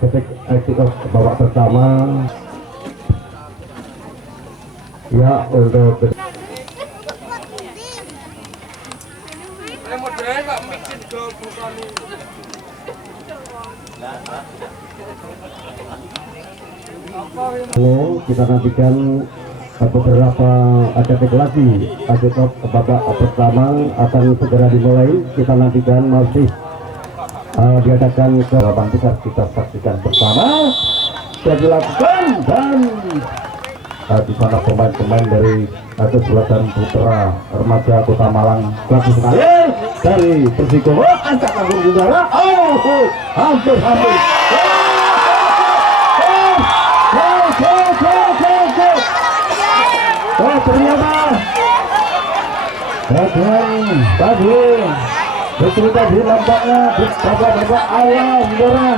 detik kita babak pertama ya untuk kita nantikan beberapa detik lagi untuk babak pertama akan segera dimulai. Kita nantikan masih diadakan ke lapangan besar, kita saksikan bersama sudah dilakukan dan di sana pemain-pemain dari kesebelasan Putra Remaja Kota Malang bagus sekali dari Persiko angkat langsung udara, hampir ternyata tadi betul tadi nampaknya di babak awal saudara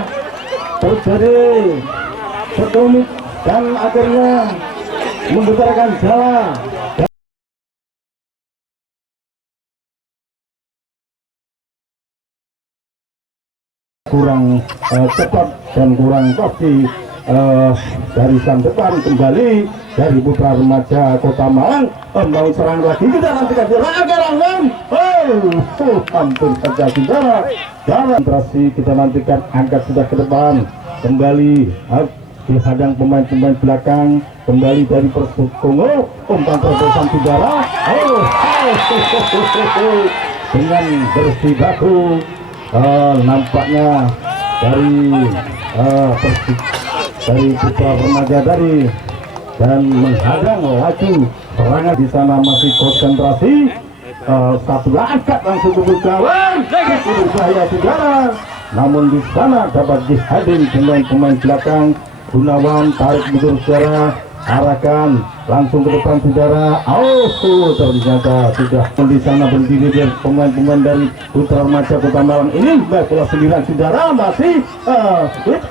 terjadi sekelumit dan akhirnya membesarkan jala kurang cepat dan kurang pasti dari sang depan kembali dari Putra Remaja Kota Malang mau serang lagi, kita nantikan serangan hampir saja saudara konsentrasi, kita nantikan angkat sudah ke depan kembali dihadang pemain-pemain belakang kembali dari Persib Kongo umpan terobosan saudara dengan bersih baku nampaknya dari Persib dari Putra Remaja dari dan menghadang laju serangan di sana masih konsentrasi satu angkat langsung ke gawang berbahaya saudara, namun di sana dapat dihadang pemain belakang Gunawan tarik mundur saudara, arahkan langsung ke depan saudara, ternyata sudah di sana berdiri dia pemain-pemain dari Putra Remaja Kota Malang ini bola 9 saudara masih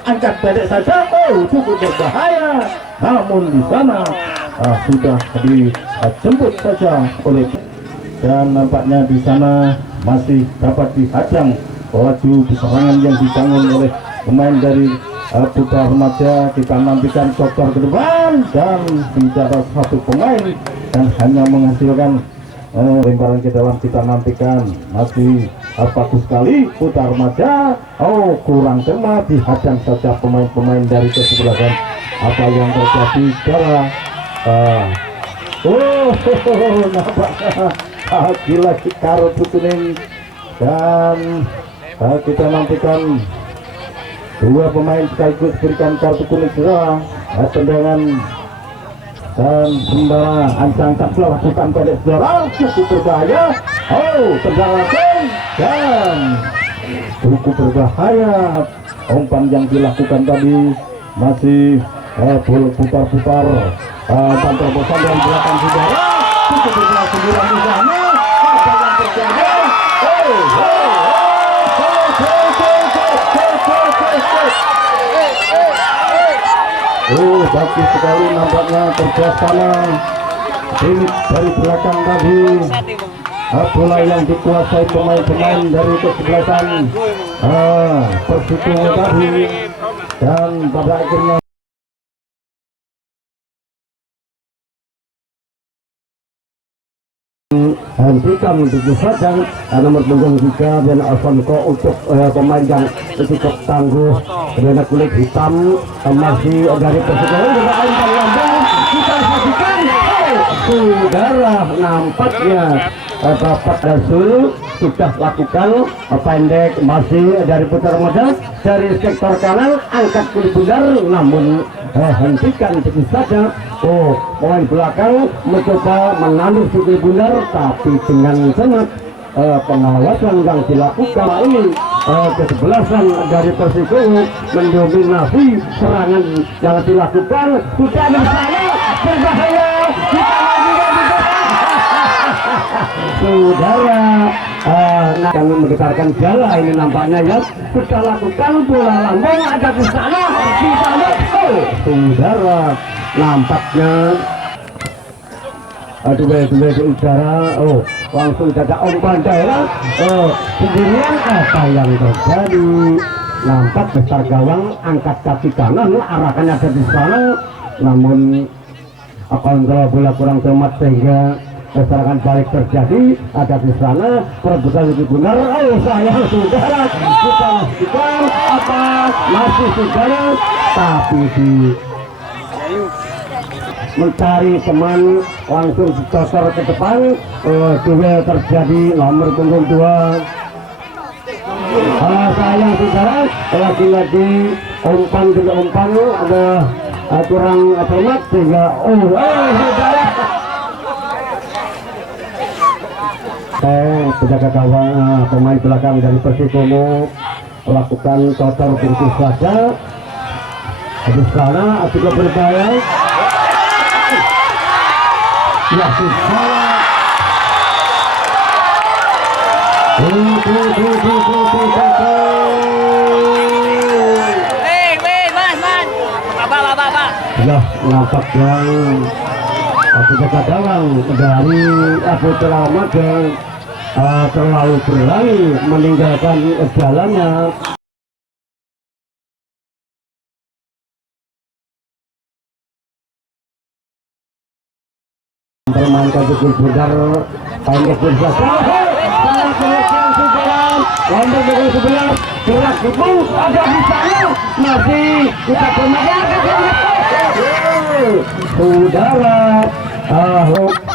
angkat pendek saja, cukup berbahaya, namun di sana sudah dijemput saja oleh dan nampaknya di sana masih dapat dihadang laju serangan yang dibangun oleh pemain dari Putra Remaja. Kita nantikan kotor ke depan dan bicara satu pemain dan hanya menghasilkan lemparan ke dalam. Kita nantikan masih bagus sekali Putra Remaja, kurang kena, dihadang saja pemain-pemain dari kesebelasan. Apa yang terjadi sekarang? Nampaknya gila kartu kuning dan kita nantikan dua pemain sekaligus berikan kartu kuning saudara, tendangan dan sembara ancang tak lakukan pada saudara cukup berbahaya, tendangan dan cukup berbahaya. Umpan yang dilakukan tadi masih putar-putar dan terobosan dan belakang saudara cukup berbahaya sembilan di sana. Apa yang terjadi? Bagus sekali nampaknya kerjasama ini dari belakang tadi, bola yang dikuasai pemain-pemain dari kesebelasan Persiko tadi dan pada akhirnya hentikan untuk disadang nomor punggung 3 dan Alfonso untuk pemain yang cukup tangguh dengan kulit hitam masih dari Persiko. Kita saksikan saudara, nampaknya Bapak Rasul sudah lakukan pendek masih dari Putra Remaja dari sektor kanan angkat kulit bundar, namun hentikan begitu saja. Pemain belakang mencoba menandur kulit bundar tapi dengan sangat pengawasan yang dilakukan ini kesebelasan dari Persiko mendominasi serangan yang dilakukan sudah bersama berbahaya. Saudara akan menggetarkan jala ini nampaknya ya, sudah lakukan bola lambung ada di sana saudara, nampaknya dua di udara, langsung ada umpan daerah sendirian. Apa yang terjadi? nampak besar gawang angkat kaki kanan arahkannya ada di sana, namun kontrol bola kurang cermat sehingga serangan balik terjadi ada di sana. Perebutan lebih benar. Oh sayang saudara, kita masukkan apa masih saudara, tapi di mencari teman langsung dicosor ke depan. Duel terjadi nomor punggung 2. Sayang saudara, lagi-lagi umpan tidak umpan ada kurang cermat sehingga saudara penjaga gawang pemain belakang dari Persikomo melakukan kotor begitu saja. Di sana juga berbahaya. Ya susah. Ya nampaknya penjaga gawang dari Abu Teramat yang terlalu berani meninggalkan jalannya. Permainkan cukup benar pendek bersaja. Nomor 11 gerak kepung ada di sana, masih kita bermain. Saudara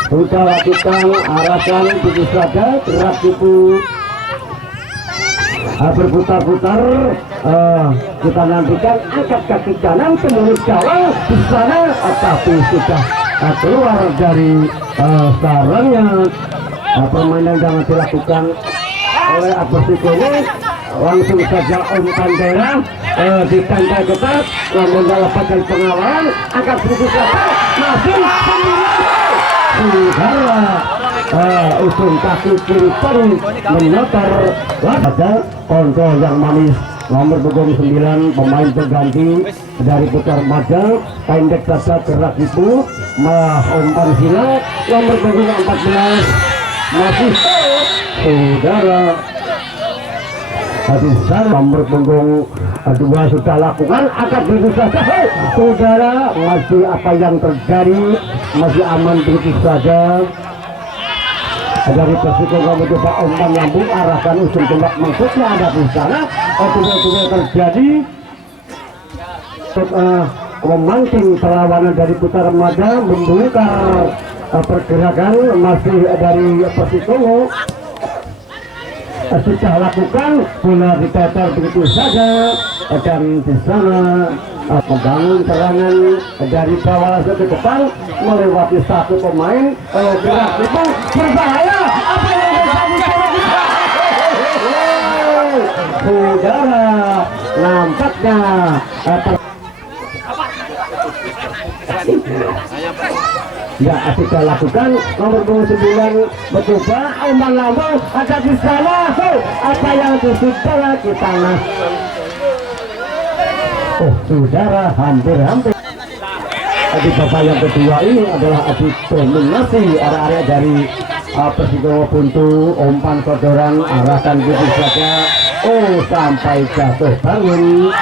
sudah lakukan arahkan begitu saja gerak kepung berputar-putar. Kita nantikan angkat kaki kanan menurut gawang di sana, tapi sudah keluar dari sarangnya. Permainan jangan dilakukan oleh Persikomo, langsung saja umpan daerah ditangkap ketat, namun dapat dari pengawalan angkat begitu saja masih saudara. Ujung kaki kiri pun menyotor ada kontrol yang manis. Nomor punggung 9 pemain berganti dari Putar Maja, pendek saja gerak itu umpan silat. Nomor punggung 14 masih saudara di sana. Nomor punggung 2 sudah lakukan akan begitu saja saudara, masih apa yang terjadi, masih aman begitu saja. Dari Persikomo mencoba umpan lambung arahkan ujung tembak maksudnya ada di sana. Duel terjadi untuk memancing perlawanan dari Putar Maja, membongkar pergerakan masih dari Persikomo. Sudah lakukan bola diteter begitu saja, dan di sana membangun serangan dari bawah ke depan melewati satu pemain. Gerak itu berbahaya. Apa yang terjadi saudara? Nampaknya ya sudah lakukan. Nomor 9 mencoba umpan lambung ada di sana. Apa yang sudah kita saudara hampir di babak yang kedua ini adalah adu dominasi area dari Persikomo buntu. Umpan kodoran arahkan begitu saja sampai jatuh bangun.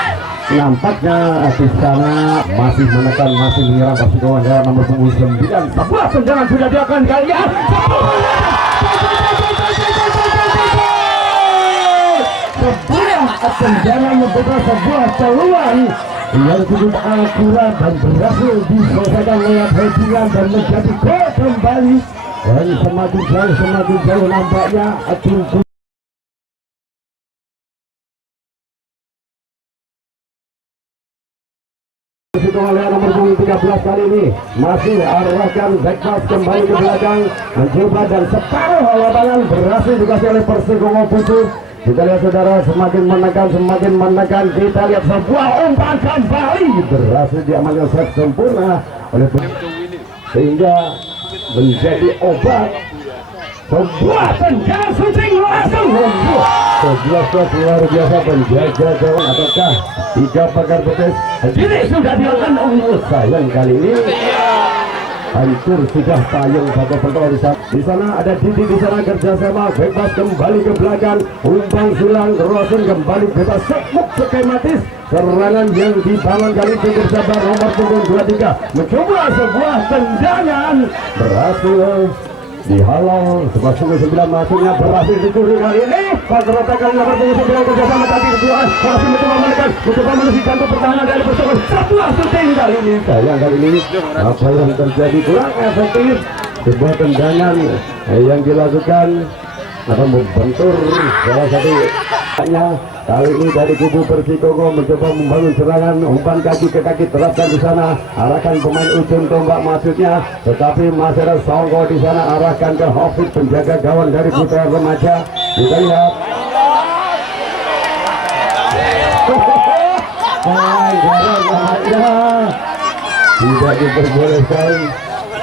Nampaknya di sana masih menekan, masih menyerang Persikomo adalah nomor 9. Sebuah tendangan sudah dilakukan kalian. Sebuah tendangan membuka sebuah peluang yang cukup akurat dan berhasil diselesaikan oleh Bajingan dan menjadi gol kembali. Dan semakin jauh nampaknya oleh nomor 13 kali ini masih arahkan backpass kembali ke belakang, mencoba dan separuh lapangan berhasil dikasih oleh Persikomo buntu. Kita lihat saudara, semakin menekan. Kita lihat sebuah umpan kembali berhasil diamankan secara sempurna oleh sehingga menjadi obat. Sebuah tendangan shooting langsung sebuah luar biasa penjaga gawang ataukah 3 pagar betis. Ini sudah dilakukan sayang kali ini hancur sudah payung satu pentol di sana. Di sana ada Didi, di sana kerjasama bebas kembali ke belakang, umpan silang Rosin kembali bebas skematis. Serangan yang dibangun kali ini bersabar nomor punggung 23 mencoba sebuah tendangan berhasil dihalau. Sebuah punggung 9 masuknya berhasil dicuri kali ini. Pergerakan nomor punggung 9 kerjasama tadi berdua masih mencoba menuju jantung pertahanan dari bersama sebuah shooting kali ini. Sayang kali ini apa yang terjadi kurang efektif. Sebuah tendangan yang dilakukan akan membentur salah satu kali ini dari kubu Persikogo mencoba membangun serangan, umpan kaki ke kaki terapkan di sana, arahkan pemain ujung tombak maksudnya, tetapi masih ada Songko di sana, arahkan ke Hafid penjaga gawang dari Putra Remaja. Kita lihat tidak diperbolehkan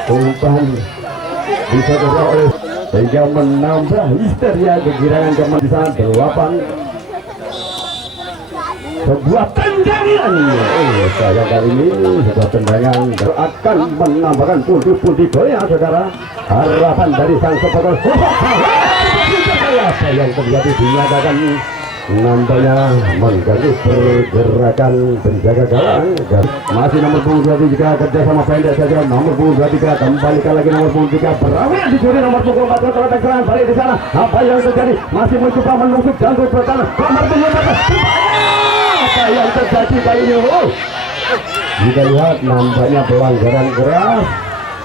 umpan bisa oleh sehingga menambah histeria kegirangan di sana 8. Sebuah tendangan, saya kali ini sebuah tendangan akan menambahkan pundi-pundi gol ya saudara. Harapan dari sang supporter apa yang terjadi dinyatakan nampaknya mengganggu pergerakan penjaga gawang. Masih nomor punggung 23 kerjasama pendek saja, nomor punggung 23 kembalikan lagi nomor punggung 3 berawal dicuri nomor punggung 4 terletak serangan balik di sana. Apa yang terjadi? Masih mencoba menusuk jantung pertahanan nomor punggung 4. Apa yang terjadi kali ini? Kita lihat nampaknya pelanggaran keras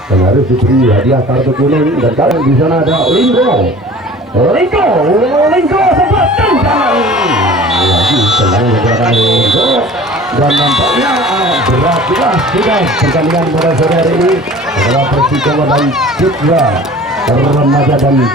dan harus diberi hadiah kartu kuning. Dan kalian di sana ada Lingko sebuah tendangan lagi tendangan belakang Lingko, dan nampaknya berat sudah pertandingan pada sore hari ini adalah Persikogo dan Putra Remaja dan